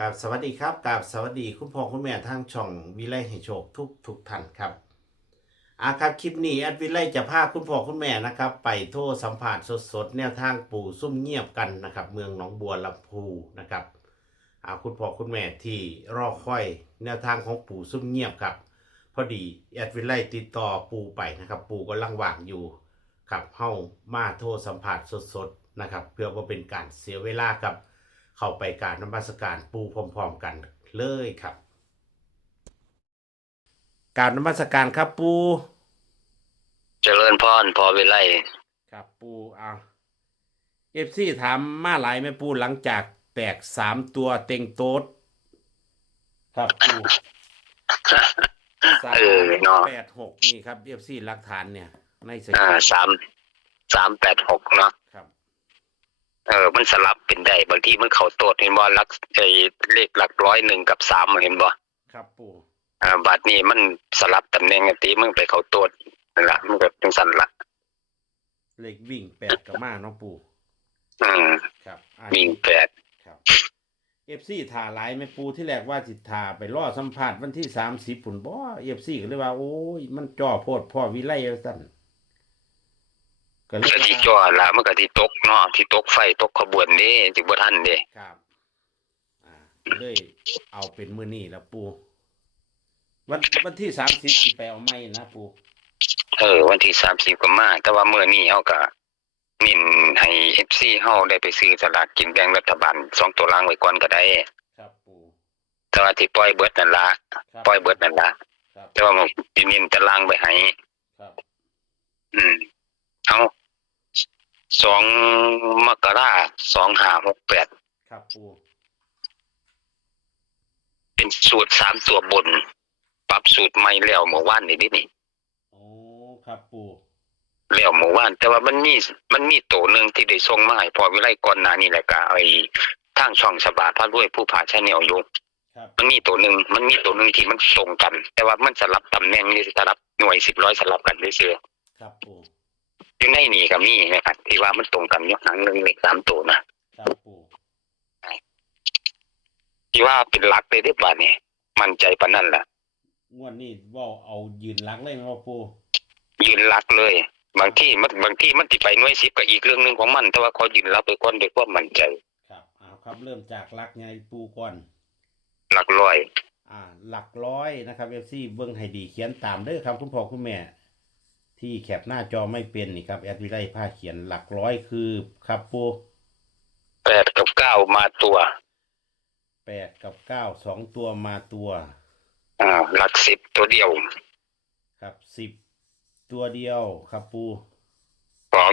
กับสวัสดีครับกับสวัสดีคุณพ่อคุณแม่ทางช่องวิไลให้โชคทุกทุกท่านครับอาครับคลิปนี้แอดวิไลจะพาคุณพ่อคุณแม่นะครับ ไปโทรสัมผัสสดๆ แนวทางปู่ซุ่มเงียบกันนะครับ เมืองหนองบัวลำพูนะครับอาคุณพ่อคุณแม่ที่รอคอยแนวทางของปู่ซุ่มเงียบครับ พอดีแอดวิไลติดต่อปู่ไปนะครับ ปู่กำลังว่างอยู่ครับเฮามาโทรสัมผัสสดๆนะครับ เพื่อว่าเป็นการเสียเวลาครับ เข้าไปกรารนมัสการปูพร้อมๆกันเลยครับกรารนมัสการครับปูเจริญพรพอวิไลครับปูเอาเอฟซีถามมาหลายไหมปูหลังจากแตกสามตัวเต็งโต๊ดครับปูสามเออเนาะแปดหกนี่ครับเอฟซีหลักฐานเนี่ยในสอ่าสามสามแปดหกเนาะครับ เออมันสลับเป็นได้บางทีมันเข้าโตดเห็นบ่หลักไอ้เลขหลักร้อยหนึ่งกับสามเห็นบ่ครับปูอ่าบัดนี้มันสลับตำแหน่งกันตีมันไปเข้าโตดนั่นละมันก็เป็นสั่นละเลขวิ่งแปดกับมาเนาะปูอืมครับอ่าวิ่งแปดครับเอฟซีถ่าหลายแม่ปูที่แรกว่าจิตถ่าไปล่อสัมผัสวันที่สามสิบผุนบ่เอฟซีก็เลยว่า โอ้ย มันจ่อโพดพ่อวิไลสั่น ก็เลยแต่ที่จอละมันก็ที่ตกเนาะที่ตกไฟตกขบวนนี่จิบ่ทันเด้ครับอ่าเลยเอาเป็นมือนี่แล้วปูวันวันที่สามสิบไปเอาไม่นะปูเออ วันที่สามสิบก็มาแต่ว่าเมื่อนี้เฮาก็นิ่นให้ FC เฮาได้ไปซื้อสลากกินแบ่งรัฐบาลสองตัวล่างไว้ก่อนก็ได้ครับปูแต่ว่าที่ปล่อยเบิดนั่นละครับปล่อยเบิดนั่นละครับแต่ว่ามันสินินตารางไปให้ครับ อืมเอา สองมกราสองห้าหกแปดครับปูเป็นสูตรสามตัวบน ปรับสูตรใหม่แล้วเมื่อวานนี่ดินี่โอ้ครับปูแล้วเมื่อวาน แต่ว่ามันมีมันมีตัวหนึ่งที่ได้ส่งมาให้พอวิไลก่อนหน้านี่แหละก็ไอ้ทางช่องฉบาพระรวยผู้ผาชาแนลอยู่ครับมันมีตัวหนึ่งมันมีตัวหนึ่งที่มันตรงกัน แต่ว่ามันสลับตำแหน่งนี่สลับหน่วยสิบร้อยสลับกันเฉยๆครับปู อยู่ในนี่ก็มีนะครับที่ว่ามันตรงกันอยกหางหนึ่งเลขสามตัวนะครับปูที่ว่าเป็นหลักเลยได้ป่ะเนี่ยมั่นใจปานนั้นแหละงวดนี้ว่าเอายืนหลักเลยไหมว่าปูยืนหลักเลย บางที่มันบางที่มันติไปหน่วยสิบก็อีกเรื่องหนึ่งของมัน แต่ว่าเขายืนหลักไปก่อนด้วยความมั่นใจ ครับเอาครับเริ่มจากหลักไงปูก่อน หลักร้อย อ่า หลักร้อยนะครับเอฟซีเบิ้งให้ดีเขียนตามเด้อครับคุณพ่อคุณแม่ ที่แคปหน้าจอไม่เป็นนี่ครับแอดวิไลผ้าเขียนหลักร้อยคือครับปูแปดกับเก้ามาตัวแปดกับเก้าสองตัวมาตัวอ่าหลักสิบตัวเดียว ครับสิบตัวเดียวครับปูสอง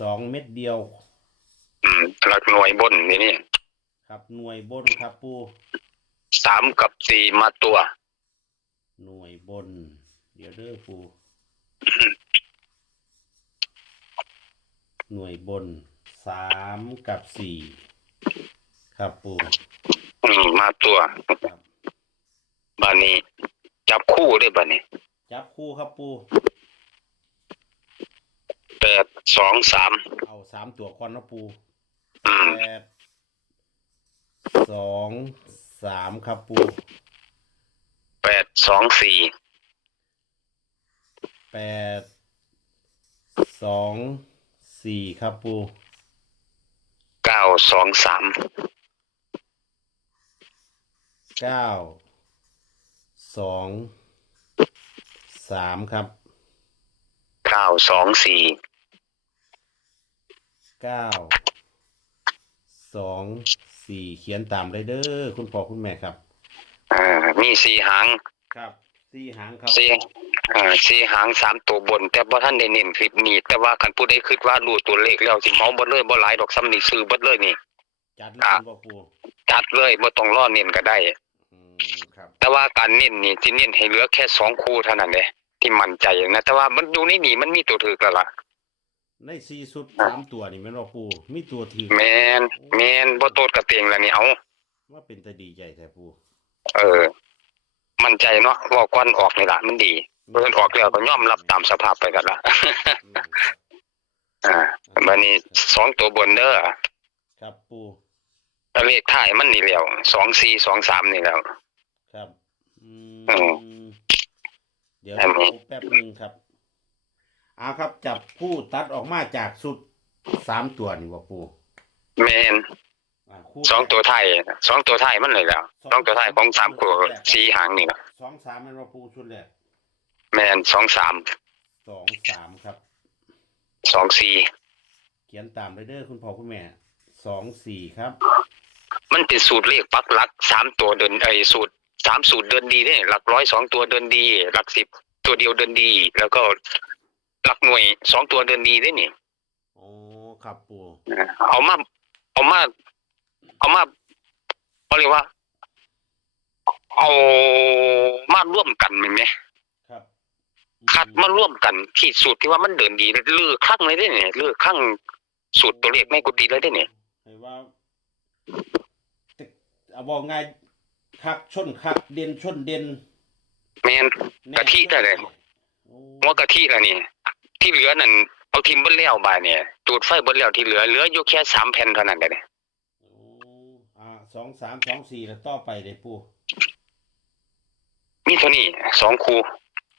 สองเม็ดเดียว อืมหลักหน่วยบนนี่นี่ครับหน่วยบนครับปูสามกับสี่มาตัว หน่วยบน เดี๋ยวเด้อปูหน่วยบนสามกับสี่ครับปูอืมมาตัวครับ บานนี้ จับคู่ได้บานนี้จับคู่ครับปูแปดสองสามเอาสามตัวก่อนนะปูอืมแปดสองสามครับปูแปดสองสี่ แปดสองสี่ครับปูเก้าสองสามเก้าสองสามครับเก้าสองสี่เก้าสองสี่เขียนตามได้เด้อคุณพ่อคุณแม่ครับ อ่า มีสี่หางครับสี่หางครับสี่ อ่าสี่หางสามตัวบน แต่บ่ท่านได้เน้นคลิปนี้ แต่ว่าคันผู้ใดคิดว่ารู้ตัวเลขแล้วสิเมาบ่เลยบ่หลายดอกซ้ำนี่ซื้อเบิดเลยนี่ จัดเล่นบ่ปูจัดเลยบ่ต้องรอเน้นก็ได้ อืมครับแต่ว่าการเน้นนี่สิเน้นให้เหลือแค่สองคู่เท่านั้นเด้ที่มั่นใจนะแต่ว่ามันดูในนี่มันมีตัวถูกแล้วล่ะ ในสี่สุดสามตัวนี่แม่นบ่ปูมีตัวถือแม่นแม่นบ่โตดกระเตงแล้วนี่เอา ว่าเป็นตาดีใจแท้ปูเออ มั่นใจเนาะว่าก่อนออกนี่ล่ะมันดี เพิ่นออกแล้วก็ยอมรับตามสภาพไปกันล่ะอืมครับอ่าบัดนี้สองตัวบนเด้อครับปูแปเลขท้ายมันนี่แล้วสองสี่สองสามนี่แล้ว ครับอือืมเดี๋ยวอันนี้แป๊บหนึ่งครับเอาครับ จับผู้ตัดออกมาจากสุดสามตัวนี่บ่ปูแมนอ่าคู่สองตัวไทายสองตัวไทายมันเลยแล้วสองตัวไทายของสามตัวสีหางนี่แหละสองสามมันบ่ปูชุดแรก แมนสองสามสองสามครับสองสี่เขียนตามเลยเด้อคุณพ่อคุณแม่สองสี่ครับ มันเป็นสูตรเลขปักหลักสามตัวเดินไอ้สูตรสามสูตรเดินดีเนี่ยหลักร้อยสองตัวเดินดี หลักสิบตัวเดียวเดินดี แล้วก็หลักหน่วยสองตัวเดินดีได้นี่โอ้ครับปูเอามาเอามาเอามาเขาเรียกว่า เอามาร่วมกันไหมครับ คัดมาร่วมกันที่สูตรที่ว่ามันเดินดีเลยลือข้างเลยได้เนี่ยลือข้างสูตรตัวเลขในกุฏิเลยได้เนี่ยให้ว่าแต่เอาบอกไงคักชนคักเด่นชนเด่นแมนแน่กะทิได้เลยโอ้หัวกะทิละนี่ที่เหลือนั่นเอาทิมเบิ้แล้วบายเนี่ยจูดไฟเบิ้แล้วที่เหลือเหลืออยู่แค่สามแผ่นเท่านั้นเลยโอ้อ่าสองสามสองสี่แล้วต่อไปเลยปูมีเท่านี้สองคู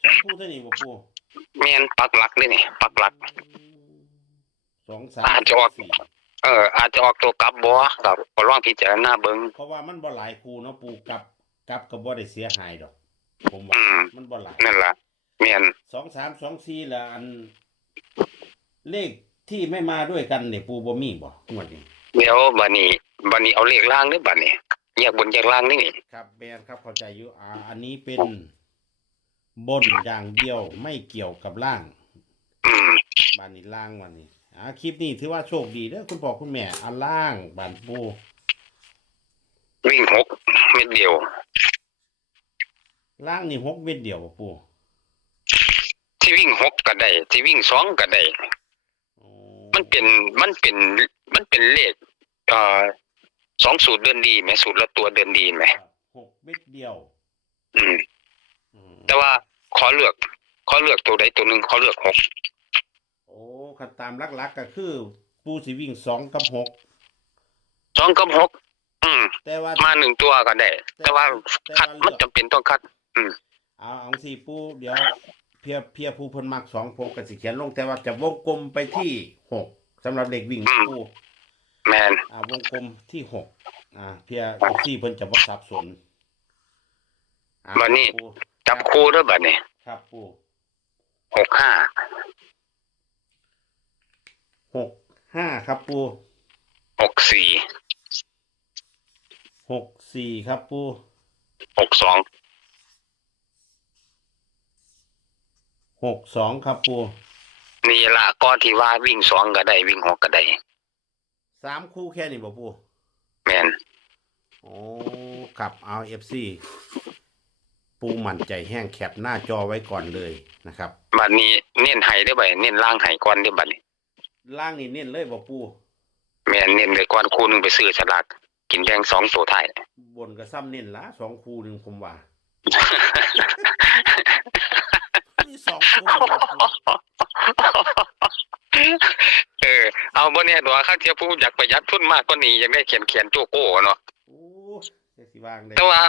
สองปูเท่านี้บ่ปูแมนปักหลักเลยนี่ปักหลัก สองสามอาจจะออก สี่เออ อาจจะออกตัวกลับบ่กับก็ลองพิจารณาเบิ้งเพราะว่ามันบ่หลายคูเนาะปูกลับกลับก็บ่ได้เสียหายดอก ผมว่าอืมมันบ่หลายนั่นล่ะแมนสองสามสองสี่ละอัน เลขที่ไม่มาด้วยกันเนี่ยปูบ่มีบ่งวดนี้ เดี๋ยวบัดนี้บัดนี้เอาเลขล่างเด้อบัดนี้แยกบนแยกล่างนี่นี่ ครับแบนครับเข้าใจอยู่อ่าอันนี้เป็น บนอย่างเดียวไม่เกี่ยวกับล่างอืมบานนี้ล่างวันนี้อ่าคลิปนี้ถือว่าโชคดีเด้อคุณพ่อคุณแม่อันล่างบานปูวิ่งหกเม็ดเดียว ล่างนี่หกเม็ดเดียวบ่ปูที่วิ่งหกก็ได้ที่วิ่งสองก็ได้โอ้มันเป็นมันเป็นมันเป็นเลขเอ่อสองสูตรเดินดีไหมสูตรละตัวเดินดีไหมครับหกเม็ดเดียว อืมอืมแต่ว่า ขอเลือก ขอเลือกตัวใดตัวหนึ่งขอเลือกหกโอ้คันตามหลักๆก็คือปูสิวิ่งสองกับหกสองกับหกอืมแต่ว่ามาหนึ่งตัวก็ได้ แต่ว่าคัดมันจำเป็นต้องคัดเอาเอาสี่ปูเดี๋ยวเพียเพียผู้เพิ่นมักสองผมก็สิเขียนลงแต่ว่าจะวงกลมไปที่หกสำหรับเด็กวิ่งปูแมนอ่าวงกลมที่หกอ่า เพียที่เพิ่นจะบ่สับสนอ่าปู จับคู่ด้วยบัดนี้ครับปูหกห้าหกห้าครับปูหกสี่หกสี่ครับปูหกสองหกสองครับปูนี่ละก้อนที่ว่าวิ่งสองก็ได้วิ่งหกก็ได้สามคู่แค่นี้บ่ปูแมนโอ้ครับเอาเอฟซี ปูมั่นใจแห้งแคปหน้าจอไว้ก่อนเลยนะครับบัดนี้เน้นไห้ได้อบัดนี้เน้นล่างไห้ก้อนได้อบัดนี้ล่างนี่เน้นเลยบ่ปูแมนเน้นเลยก้อนคู่หนึงไปซื้อฉลากกินแดงสองตัวไทายบนก็ซ้ำเน้นละสองคู่หนึ่งผมว่ามีสองคู่เลยบ่ปูเออเอาบ่แน่ตัวข้าเทียผู้อยากประหยัดทุนมากกว่านี้อยากได้เขียนเขียนโจโก้เนาะโอ้จะสิวางได้แต่ว่า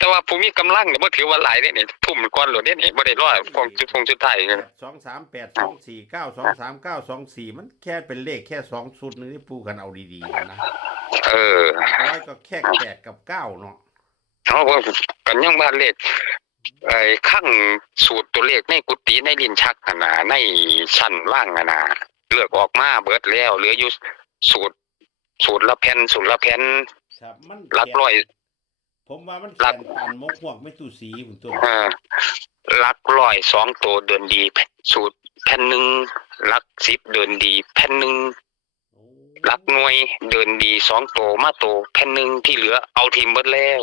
แต่ว่าผู้มีกำลังเนี่ยบ่ถือว่าหลายเด้นี่ทุ่มก่อนโหลดเด้นี่บ่ได้รอฟองจุดฟงจุดไทายกันสองสามแปดสองสี่เก้าสองสามเก้าสองสี่มันแค่เป็นเลขแค่สองชุดนึงที่ปูกันเอาดีๆนะเออร้อยก็แค่แปดกับเก้าเนาะเพราะว่ากันยังบ้านเลขไอ้ข้างสูตรตัวเลขในกุฏิในลิ้นชักน่ะนะในชั้นล่างน่ะนะเลือกออกมาเบิดแล้วเหลืออยู่สูตร สูตรละแผ่นสูตรละแผ่นครับมันหลักร้อย ผมว่ามันหลัแขกนปันมกหวกไม่ตู้สีผมตัวเออหลักร้อยสองตัวเดินดีสูตรแผ่นหนึ่งหลักสิบเดินดี แผ่นหนึ่งโอ้หลักหน่วยเดินดีสองตัวมาตัวแผ่นหนึ่งที่เหลือเอาทีมเบิดแล้ว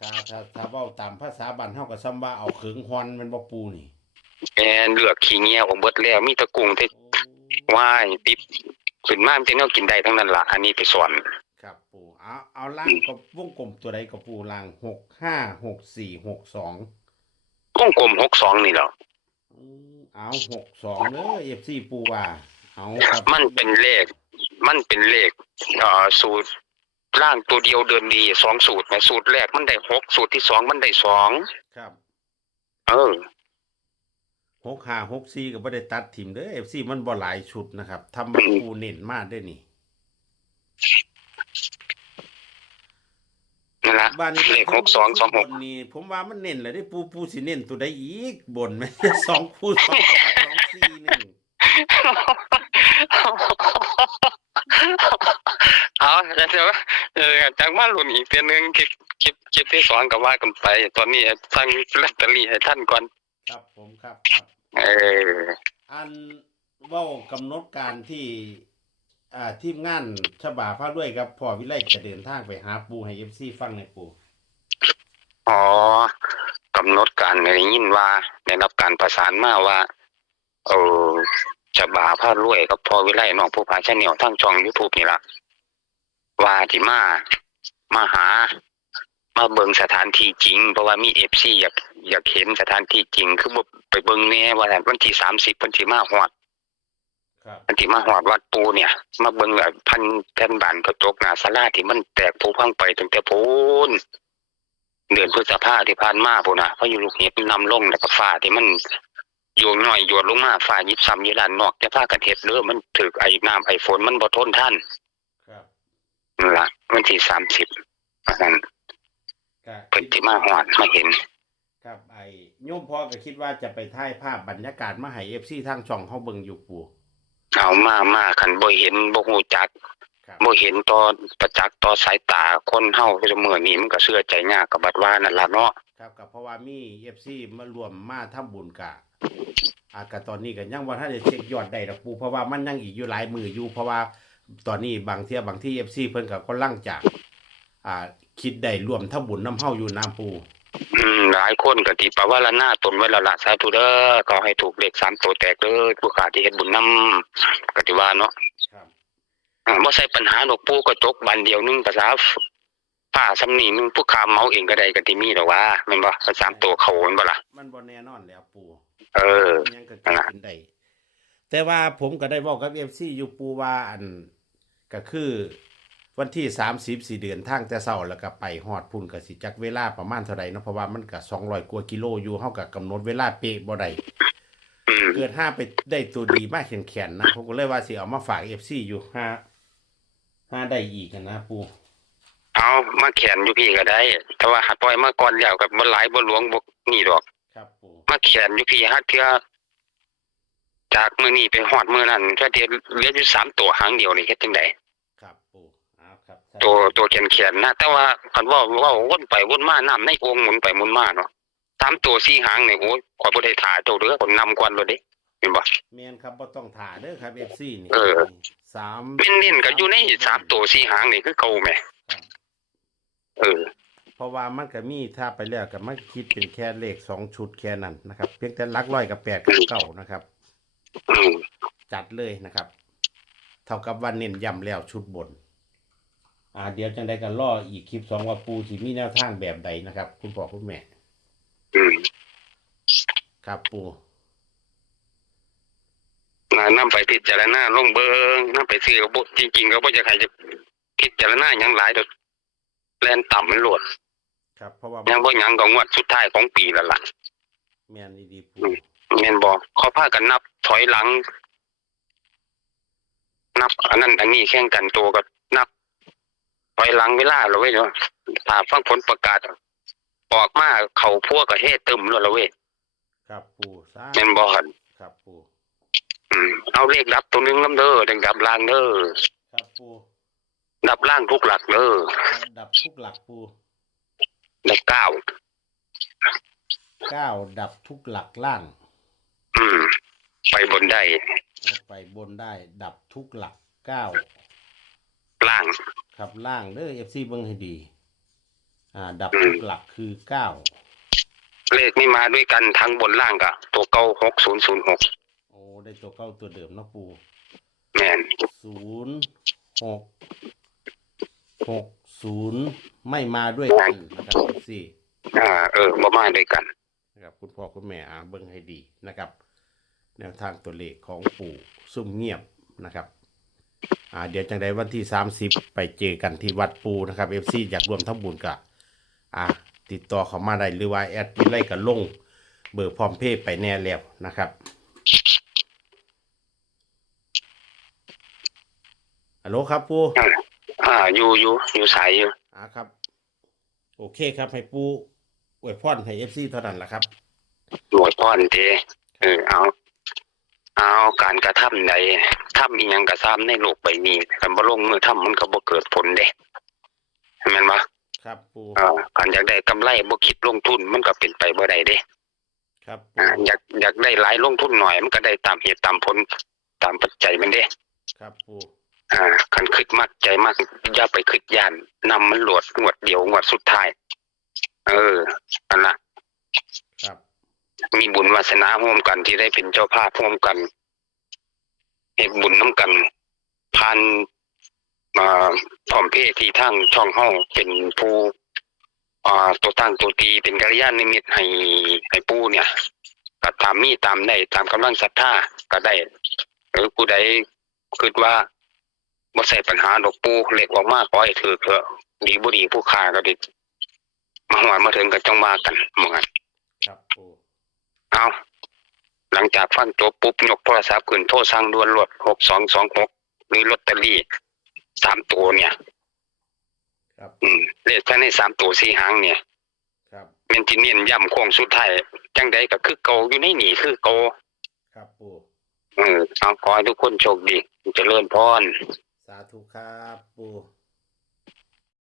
ถ้าถ้าถ้าเว้าตามภาษาบ้านเฮาก็ซ้ำว่าเอาเขิงฮอนแมันบ่ปูนี่แอนเลือกขี้เงี้ยวของเบิดแล้วมีแตะกุ้งที่โอ้ว่ายติบขึ้นมามันจะแนวกินได้ทั้งนั้นละอันนี้ไปสอน ครับปูเอาเอาล่างก็วงกลมตัวใดก็ปูล่างหกห้าหกสี่หกสองก้องกลมหกสองนี่แหละอืมเอาหกสองเด้อเอฟซีปูว่าเอาครับมันเป็นเลข มันเป็นเลขเอ่อสูตรล่างตัวเดียวเดินดีสองสูตรไหมสูตรแรกมันได้หกสูตรที่สองมันได้สองครับ เออหกห้าหกสี่ก็บ่ได้ตัดทีมเด้อเอฟซีมันบ่หลายชุดนะครับทำมาปูเน้นมากได้อนี่ นั่นละบ้านนี้เลขหกสองสองหกบนนี่ผมว่ามันเน้นเลยได้ปูปูสิเน้นตัวใดอีกบนไหมสองคู่สองสองสี่หนึ่งเอาเดี๋ยวเออจากมาลุ้นอีกเดือนหนึงคลิปคลิปคลิปที่สองก็ว่ากันไป ตอนนี้สั่งลอตเตอรี่ให้ท่านก่อนครับผมครับครับ เอออันเว่ากำหนดการที่ อ่าทีมงานฉบาพาด้วยครับพ่อวิไลจะเดินทางไปหาปูให้เอฟซีฟังในอยปูอ๋อกำหนดการในยินว่าได้รับการประสานมาว่าเออจะบาพารวยกับพ่อวิไลน้องผู้พาชาแนลทั้งช่อง YouTube นี่ละว่าที่มามาหา มาเบิงสถานที่จริง เพราะว่ามี FC อยากอยากเห็นสถานที่จริง คือบ่ไปเบิงแน่ว่าวันที่30วันที่มาฮอด อันที่มาหอดวัดปูเนี่ย มาเบิ่งไอ้พันแผ่นบานกระจกหน้าศาลาที่มันแตกผุพังไปตั้งแต่พูนเดือนพฤษภาที่ผ่านมาพุ่นน่ะเพราะอยู่ลูกเห็บนำลงแล้วก็ฟ้าที่มันโยงหน่อยโยดลงมาฟ้ายิบซ้ำอยู่ด้านนอกจะพากันเฮ็ดเด้อมันถึกไอ้น้ำไอ้ฝนมันบ่ทนท่านครับนั่นล่ะวันที่30อันนั้นก็เพิ่นสิมาฮอดมาเห็นครับไอ้โยมพ่อก็คิดว่าจะไปถ่ายภาพบรรยากาศมาให้เอฟซีทางช่องเฮาเบิ่งอยู่ปู เอามามาคันบ่เห็นบ่ฮู้จักครับบ่เห็นต่อประจักษ์ต่อสายตาคนเฮาซุมื้อนี้มันก็เชื่อใจยากกับบัดว่านั่นล่ะเนาะครับก็เพราะว่ามีเอฟซีมารวมมาทำบุญกะอากะตอนนี้ก็ยังว่าถ้าได้เช็คยอดได้ดอกปูเพราะว่ามันยังอีกอยู่หลายมืออยู่เพราะว่าตอนนี้บางเที่ยบางที่เอฟซีเพิ่นก็กำลังจะอ่า คิดได้รวมทำบุญน้ำเฮาอยู่น้ำปู อืมหลายคนก็ที่ปาวารณาตนไว้แล้วล่ะสาธุเด้อขอให้ถูกเลขสามตัวแตกเด้อผู้ขาที่เฮ็ดบุญนำก็สิว่าเนาะครับอ่าบ่ใช่ปัญหาดอกปู่ก็จกบานเดียวหนึงภาษาผ้าสำนีหนึงผู้ขาเมาเองก็ได้ก็สิมีดอกว่าแม่นบ่ถ้าสามตัวเขาแม่นบ่ล่ะมันบ่แน่นอนแล้วปูเออยังก็เกิดขึ้นได้แต่ว่าผมก็ได้บอกกับเอฟซีอยู่ปูว่าอันก็คือ วันที่สามสิบสี่เดือนทางแต่เศร้าแล้วก็ไปฮอดพุ่นก็สิจักเวลาประมาณเท่าใดเนาะเพราะว่ามันก็สองร้อยกว่ากิโลอยู่เฮากับกำหนดเวลาเป๊ะบ่ได้อืมเกิดห้าไปได้ตัวดีมากแข็งๆนะผมก็เลยว่าสิเอามาฝากเอฟซีอยู่ห้าห้าได้อีกอะนะปูเอามาแขนอยู่พี่ก็ได้ แต่ว่าหาปล่อยมาก่อนแล้วก็บ่หลายบ่หลวงบ่นี่ดอก ครับปูมาแขนอยู่พี่ฮัดเทื่อจากมื้อนี้ไปฮอดมื้อนั้นถ้าเดียวเหลืออยู่สามตัวหางเดียวนี่เฮ็ดจังได ครับปูเอาครับ ตัวตัวแขนแขนๆนะแต่ว่าคันว่าเว่าวนไปวนมาน้ำในโอ่งหมุนไปหมุนมาเนาะตามตัวสี่หางเนี่ยโอ้ยขอยบ่ได้ถ่าเจ้าเด้อคนนำกวนเลยเด้เห็นบ่แมนครับบ่ต้องถ่าเด้อครับเอฟซีนี่เออสามเน้นๆก็อยู่ในสามตัวสี่หางนี่คือเก่าแหมครับเออเพราะว่ามันก็มีถ้าไปแล้วก็มันคิดเป็นแค่เลขสองชุดแค่นั้นนะครับ เพียงแต่หลักร้อยกับแปดกับเก้านะครับอืมจัดเลยนะครับ เท่ากับวันเน้นย้ำแล้วชุดบน อ่าเดี๋ยวจังได้กันล่ออีกคลิปสองว่าปูสิมีแนวทางแบบใดนะครับ คุณพ่อคุณแม่ อืมครับปูน่านำไปพิจารณาลงเบิงนำไปซื้อก็บ่จริงๆก็บ่อยากให้จะพิจารณาหยังหลายดอกแล่นต่ำมันโลดครับ เพราะว่ายังบ่หยังก็งวดสุดท้ายของปีแล้วล่ะแม่นดีๆปูอืมแม่นบ่เขาพากันนับถอยหลัง นับอันนั้นอันนี้แข่งกันตัวก็นับ ถอยหลังเวลาแล้วเว้ยเนาะถ้าฟังผลประกาศ ออกมาเขาพวกก็เฮ็ดตึมแล้วละเว้ยครับปูสาแม่นบ่หั่นครับปูอืมเอาเลขดับตัวหนึงนํเด้อดังดับล่างเด้อครับปูดับล่างทุกหลักเด้อครับดับทุกหลักปูดับเก้าเก้าดับทุกหลักล่าง อืม ไปบนได้เอาไปบนได้ ดับทุกหลักเก้าล่าง ครับล่างเด้อเอฟซีเบิ้งให้ดี อ่า ดับทุกหลักคือเก้าเลขไม่มาด้วยกันทั้งบนล่างกะตัวเก้าหกศูนย์ศูนย์หกโอ้ได้ตัวเก้าตัวเดิมเนาะปูแม่นศูนย์หกหกศูนย์ไม่มาด้วยกันนะครับเอฟซีอ่า เออบ่มาด้วยกันนะครับคุณพ่อคุณแม่อ่าเบิ้งให้ดีนะครับ แนวทางตัวเลขของปู่ซุ่มเงียบนะครับ อ่าเดี๋ยวจังใดวันที่สามสิบไปเจอกันที่วัดปูนะครับเอฟซีอยากรวมทำบุญกะอ่าติดต่อเขามาได้หรือว่าแอดวิไลกับลง เบอร์พร้อมเพย์ไปแน่แล้วนะครับฮัลโหลครับปูอ่าอ่าอยู่อยู่อยู่สายอยู่อ่าครับ โอเคครับให้ปูอวยพรให้เอฟซีเท่านั้นแหละครับหน่วยพ่อนเตเออเอา เอาการกระทำใด ทำอีหยังกระซ้ำในโลกใบนี้กันบ่ลงมือทำมันก็บ่เกิดผลเด้เห็นไหมนบ่ครับปูอ่าการอยากได้กำไรบ่คิดลงทุนมันก็เป็นไปบ่ได้เด้ครับปูอ่าอยากอยากได้หลายลงทุนหน่อย มันก็ได้ตามเหตุตามผลตามปัจจัยมันเด้ครับปูอ่าคันคิดมากใจมากอย่าไปคิดย่านนำมันโหลดงวดเดียวงวดสุดท้าย เอออันน่ะครับ มีบุญวาสนาร่วมกันที่ได้เป็นเจ้าภาพร่วมกัน เฮ็ดบุญน้ำกันผ่านมาพร้อมเพศที่ทั้งช่องเฮาเป็นผู้อ่าตัวตั้งตัวตีเป็นกัลยาณนิมิตให้ให้ปู่เนี่ยก็ตามมีตามได้ตามกำลังศรัทธาก็ได้หรือผู้ใดคิดว่าบ่ใช่ปัญหาดอกปู่เล็กออกมาขอให้ถือเถอะดีบ่ดีผู้ค้าก็ไดิมาหวานมาถึงก็จ้องมากันเหมือนกันครับปูเอา หลังจากฟันจบปุ๊บยกโทรศัพท์ขึ้นโทรสั่งด่วนรถหกสองสองหกหรือลอตเตอรี่สามตัวเนี่ย ครับ อืมเลขภายในสามตัวสี่หางเนี่ยครับเป็นที่เน้นย้ำโค้งสุดท้ายจังใดก็คือเก่าอยู่ในหนีคือเก่าครับปูเออเอาขอให้ทุกคนโชคดีเจริญพรสาธุครับปู